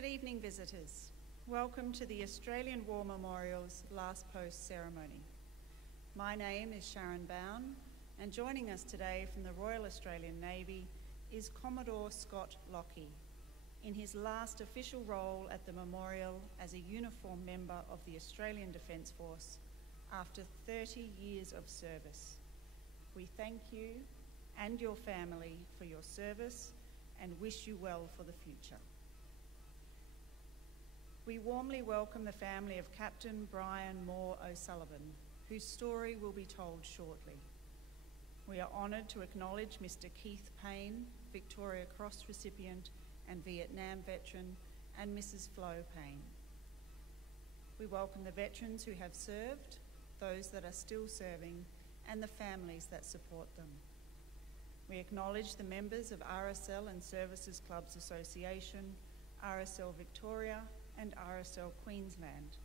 Good evening, visitors. Welcome to the Australian War Memorial's Last Post ceremony. My name is Sharon Bown, and joining us today from the Royal Australian Navy is Commodore Scott Lockey, in his last official role at the memorial as a uniformed member of the Australian Defence Force after 30 years of service. We thank you and your family for your service and wish you well for the future. We warmly welcome the family of Captain Brian Moore O'Sullivan, whose story will be told shortly. We are honoured to acknowledge Mr. Keith Payne, Victoria Cross recipient and Vietnam veteran, and Mrs. Flo Payne. We welcome the veterans who have served, those that are still serving, and the families that support them. We acknowledge the members of RSL and Services Clubs Association, RSL Victoria, and RSL Queensland,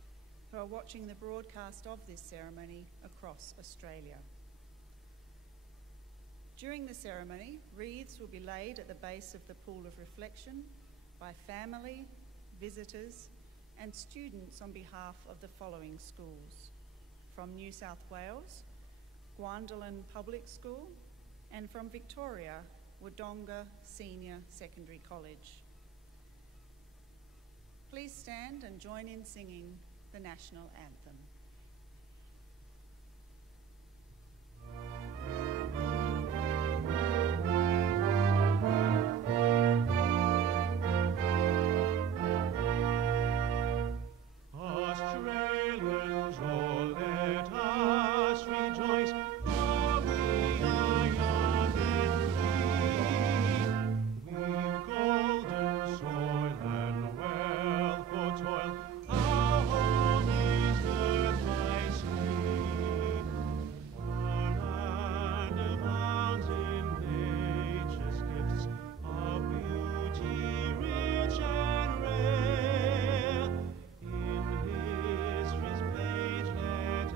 who are watching the broadcast of this ceremony across Australia. During the ceremony, wreaths will be laid at the base of the pool of reflection by family, visitors, and students on behalf of the following schools: from New South Wales, Gwandalin Public School, and from Victoria, Wodonga Senior Secondary College. Please stand and join in singing the national anthem. Australians, oh, let us rejoice, for we are young and free. We've golden soil and wealth for toil, our home is earth by sea. Our land abounds in nature's gifts, of beauty rich and rare. In history's page let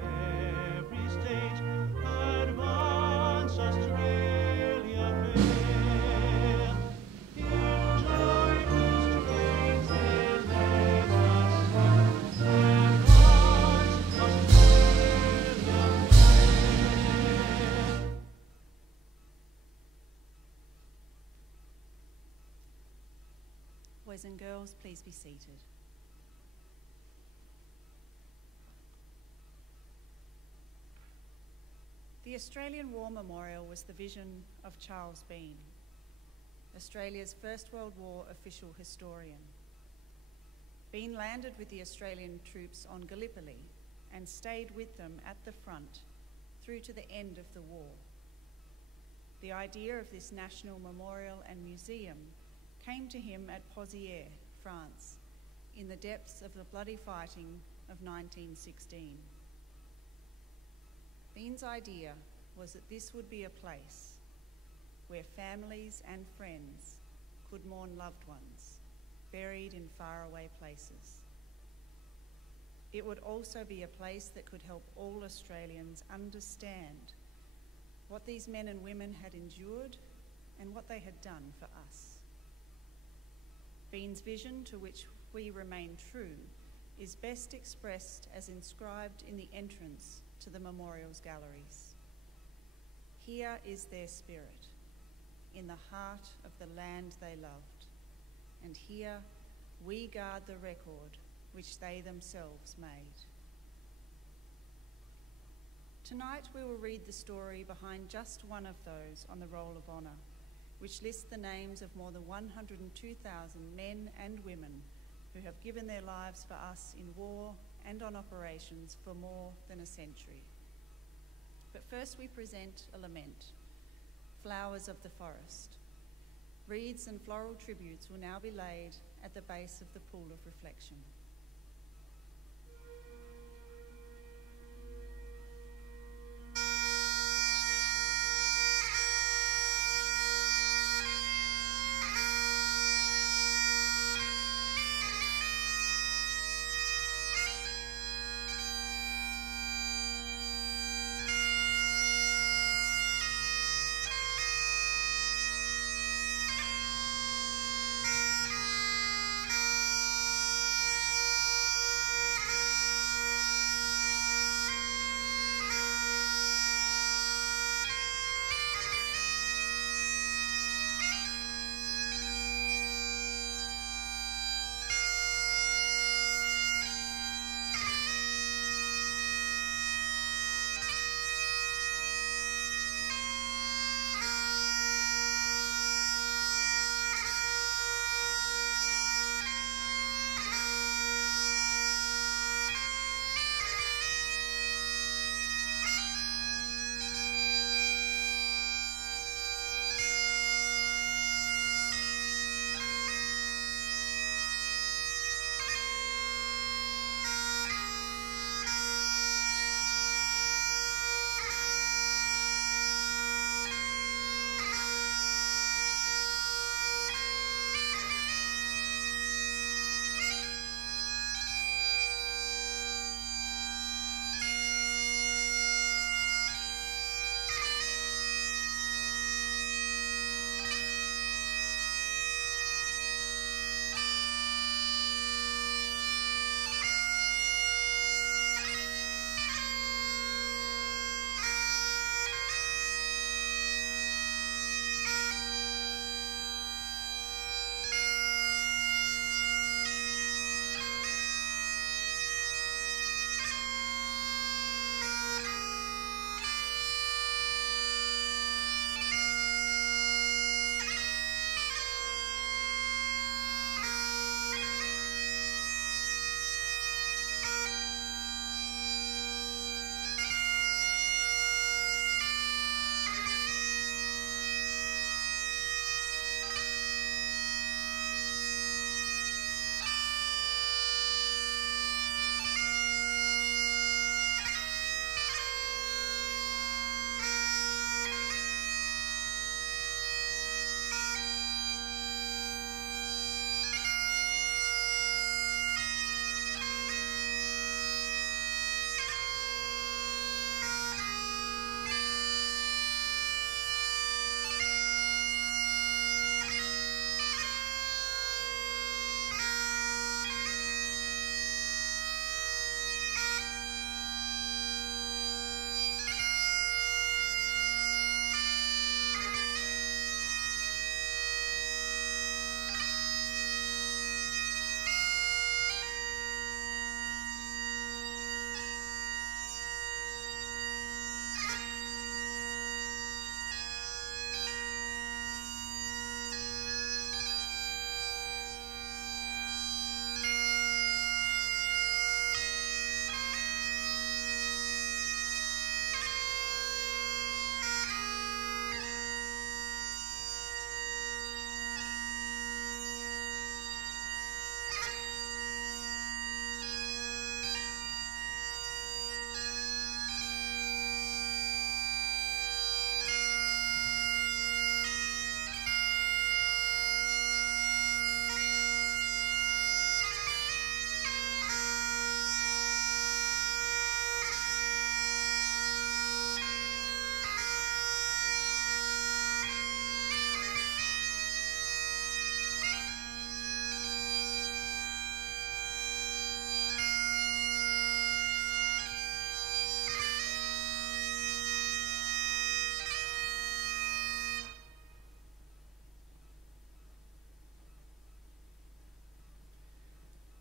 every state advance Australia fair. In joyful strains then let us sing, advance Australia fair. Boys and girls, please be seated. The Australian War Memorial was the vision of Charles Bean, Australia's First World War official historian. Bean landed with the Australian troops on Gallipoli and stayed with them at the front through to the end of the war. The idea of this national memorial and museum came to him at Pozières, France, in the depths of the bloody fighting of 1916. Bean's idea was that this would be a place where families and friends could mourn loved ones buried in faraway places. It would also be a place that could help all Australians understand what these men and women had endured and what they had done for us. Bean's vision, to which we remain true, is best expressed as inscribed in the entrance to the memorial's galleries. Here is their spirit, in the heart of the land they loved, and here we guard the record which they themselves made. Tonight we will read the story behind just one of those on the Roll of Honour, which lists the names of more than 102,000 men and women who have given their lives for us in war and on operations for more than a century. But first we present a lament, Flowers of the Forest. Wreaths and floral tributes will now be laid at the base of the pool of reflection.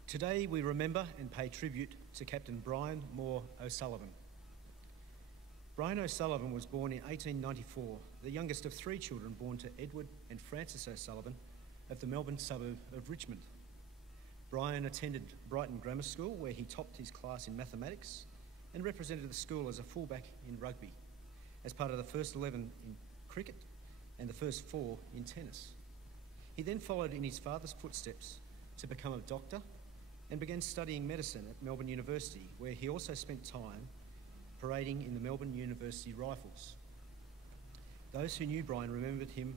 Today we remember and pay tribute to Captain Brian Moore O'Sullivan. Brian O'Sullivan was born in 1894, the youngest of 3 children born to Edward and Frances O'Sullivan of the Melbourne suburb of Richmond. Brian attended Brighton Grammar School, where he topped his class in mathematics and represented the school as a fullback in rugby, as part of the first 11 in cricket and the first 4 in tennis. He then followed in his father's footsteps to become a doctor and began studying medicine at Melbourne University, where he also spent time parading in the Melbourne University Rifles. Those who knew Brian remembered him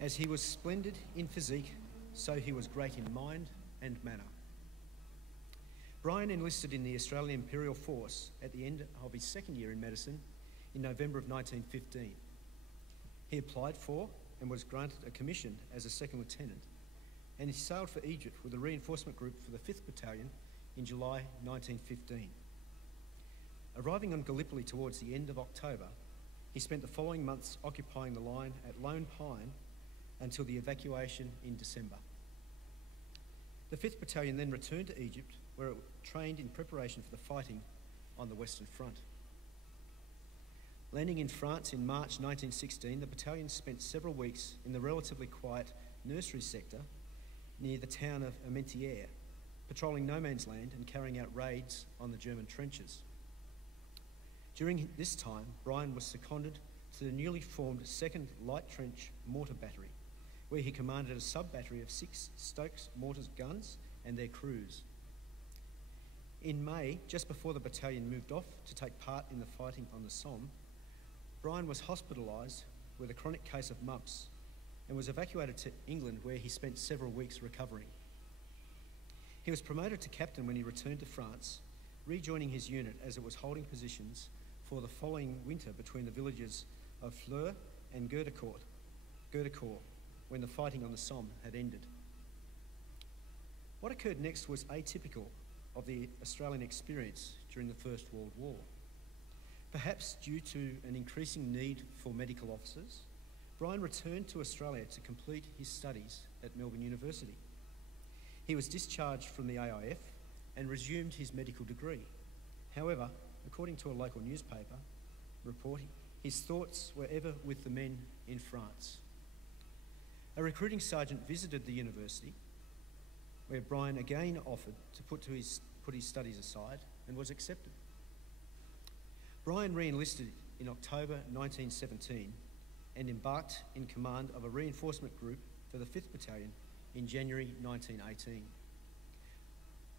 as he was splendid in physique, so he was great in mind and manner. Brian enlisted in the Australian Imperial Force at the end of his second year in medicine in November of 1915. He applied for and was granted a commission as a second lieutenant, and he sailed for Egypt with a reinforcement group for the 5th Battalion in July 1915. Arriving on Gallipoli towards the end of October, he spent the following months occupying the line at Lone Pine until the evacuation in December. The 5th Battalion then returned to Egypt, where it trained in preparation for the fighting on the Western Front. Landing in France in March 1916, the battalion spent several weeks in the relatively quiet nursery sector near the town of Armentières, patrolling no man's land and carrying out raids on the German trenches. During this time, Brian was seconded to the newly formed 2nd Light Trench Mortar Battery, where he commanded a sub-battery of 6 Stokes mortar guns and their crews. In May, just before the battalion moved off to take part in the fighting on the Somme, Brian was hospitalised with a chronic case of mumps and was evacuated to England, where he spent several weeks recovering. He was promoted to captain when he returned to France, rejoining his unit as it was holding positions for the following winter between the villages of Fleur and Gerdecourt, when the fighting on the Somme had ended. What occurred next was atypical of the Australian experience during the First World War. Perhaps due to an increasing need for medical officers, Brian returned to Australia to complete his studies at Melbourne University. He was discharged from the AIF and resumed his medical degree. However, according to a local newspaper reporting, his thoughts were ever with the men in France. A recruiting sergeant visited the university, where Brian again offered to put his studies aside and was accepted. Brian re-enlisted in October 1917 and embarked in command of a reinforcement group for the 5th Battalion in January 1918.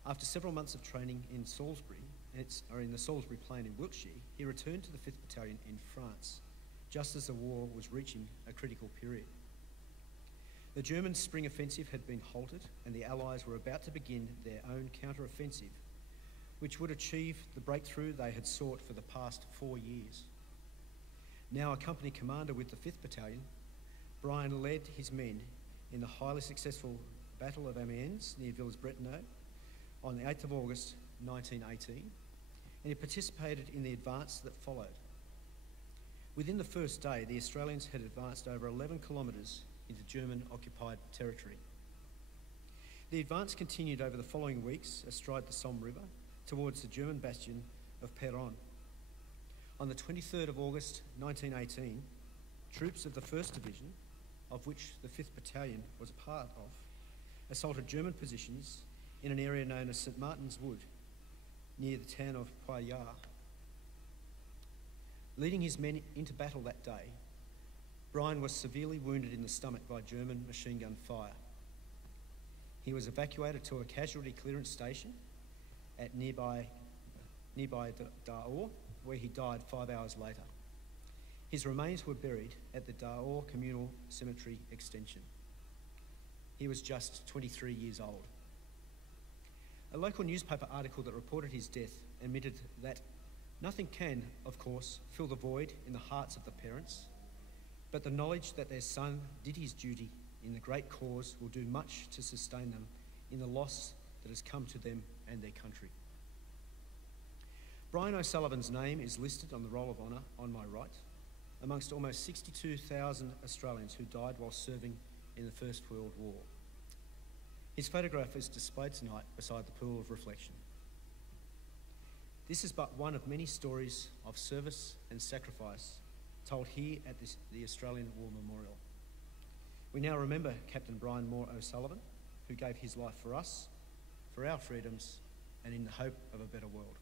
After several months of training in the Salisbury Plain in Wiltshire, he returned to the 5th Battalion in France, just as the war was reaching a critical period. The German spring offensive had been halted, and the Allies were about to begin their own counter-offensive, which would achieve the breakthrough they had sought for the past 4 years. Now a company commander with the 5th Battalion, Brian led his men in the highly successful Battle of Amiens near Villers-Bretonneux on the 8th of August 1918, and he participated in the advance that followed. Within the first day, the Australians had advanced over 11 kilometres into German-occupied territory. The advance continued over the following weeks astride the Somme River towards the German bastion of Péronne. On the 23rd of August 1918, troops of the 1st Division, of which the 5th Battalion was a part of, assaulted German positions in an area known as St Martin's Wood, near the town of Poyar. Leading his men into battle that day, Brian was severely wounded in the stomach by German machine gun fire. He was evacuated to a casualty clearance station at nearby Daor, where he died 5 hours later. His remains were buried at the Daor Communal Cemetery Extension. He was just 23 years old. A local newspaper article that reported his death admitted that nothing can, of course, fill the void in the hearts of the parents, but the knowledge that their son did his duty in the great cause will do much to sustain them in the loss that has come to them and their country. Brian O'Sullivan's name is listed on the Roll of Honour on my right, amongst almost 62,000 Australians who died while serving in the First World War. His photograph is displayed tonight beside the pool of reflection. This is but one of many stories of service and sacrifice told here at the Australian War Memorial. We now remember Captain Brian Moore O'Sullivan, who gave his life for us, for our freedoms, and in the hope of a better world.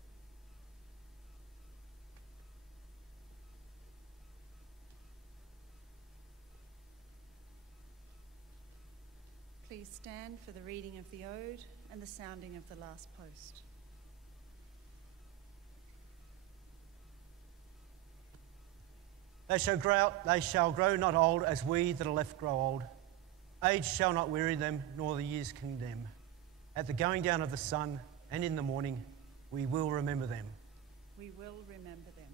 Please stand for the reading of the ode and the sounding of the last post. They shall grow not old as we that are left grow old. Age shall not weary them, nor the years condemn. At the going down of the sun and in the morning, we will remember them. We will remember them.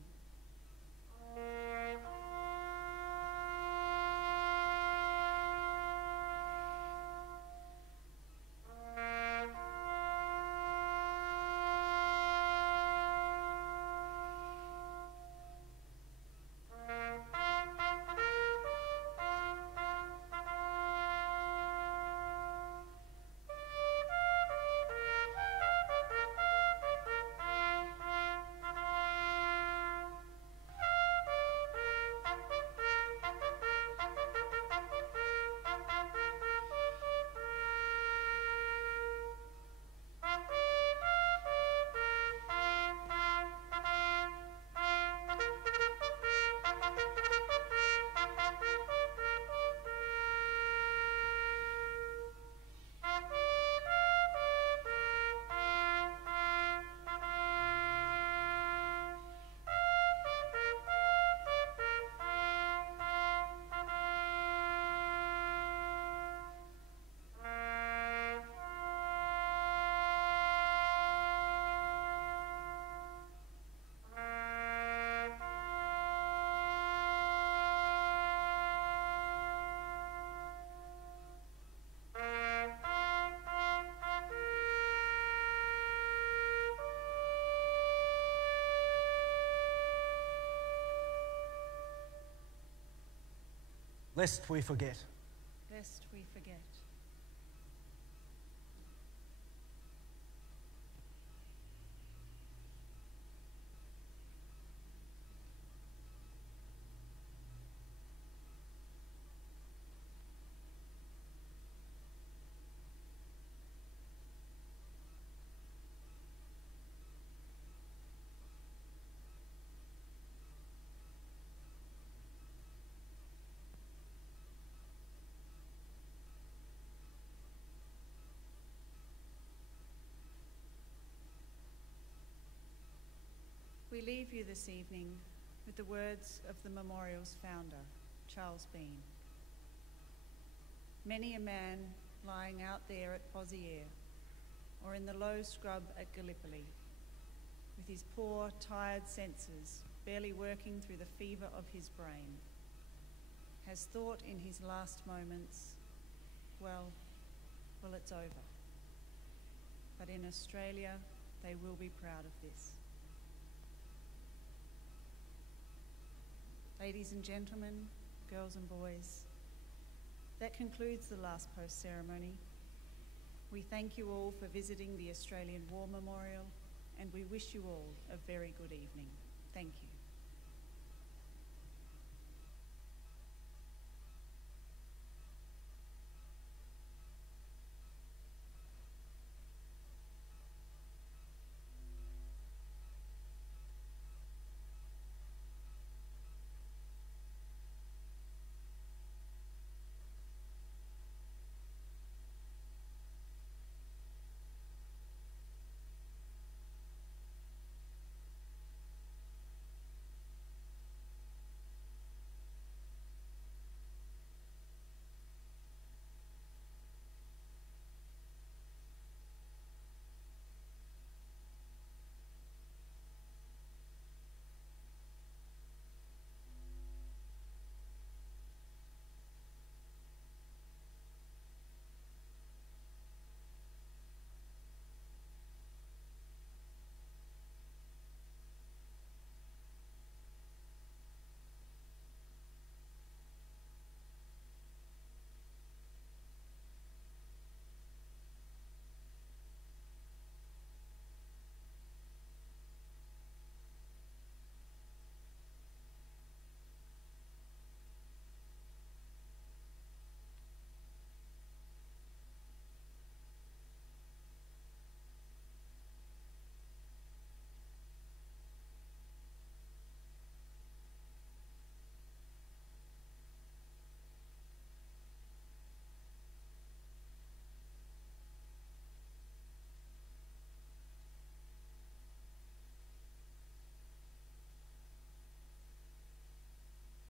Lest we forget. Lest we forget. We leave you this evening with the words of the memorial's founder, Charles Bean. Many a man lying out there at Pozières or in the low scrub at Gallipoli, with his poor, tired senses barely working through the fever of his brain, has thought in his last moments, well, it's over. But in Australia, they will be proud of this. Ladies and gentlemen, girls and boys, that concludes the last post ceremony. We thank you all for visiting the Australian War Memorial, and we wish you all a very good evening. Thank you.